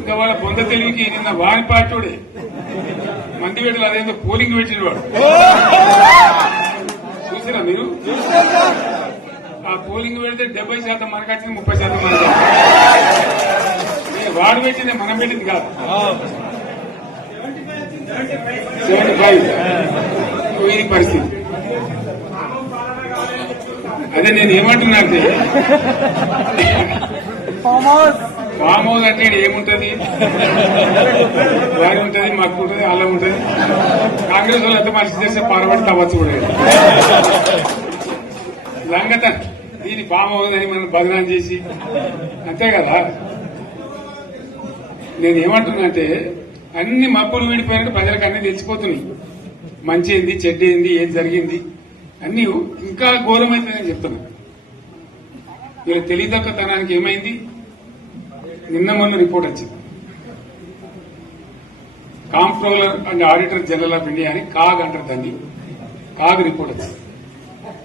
ఇంకా వాళ్ళ బొంద తెలివికి నిన్న వారి పార్టీడే మంది పెట్టలు అదేందో పోలింగ్ పెట్టిన వాడు చూసారా మీరు? ఆ పోలింగ్ పెడితే 70% మనకు వచ్చింది, 30% మనకు. వాడు పెట్టింది మనం పెట్టింది కాదు. 75 ఇది పరిస్థితి. అదే నేను ఏమంటున్నా అంటే ఫామ్ హౌస్ అంటే ఏముంటది, వారి ఉంటది, మాకు ఉంటది, అల్లం ఉంటది. కాంగ్రెస్ వాళ్ళు ఎంత మంచి చేస్తే పారబడి తవ్వచ్చు కూడా లంగత దీన్ని ఫామ్ హౌస్ అని మనం బదనాం చేసి అంతే కదా. నేను ఏమంటున్నా అంటే అన్ని మబ్బులు విడిపోయినట్టు ప్రజలకు అన్ని తెలిసిపోతున్నాయి. మంచి ఏంది, చెడ్డ ఏంది, ఏం జరిగింది అన్ని ఇంకా ఘోరమైందని చెప్తున్నా. వీళ్ళ తెలియదక్కతనానికి ఏమైంది? నిన్న మొన్న రిపోర్ట్ వచ్చింది. Comptroller and auditor general of India అని కాగ్ అంటారు దాన్ని. కాగ్ రిపోర్ట్ వచ్చింది.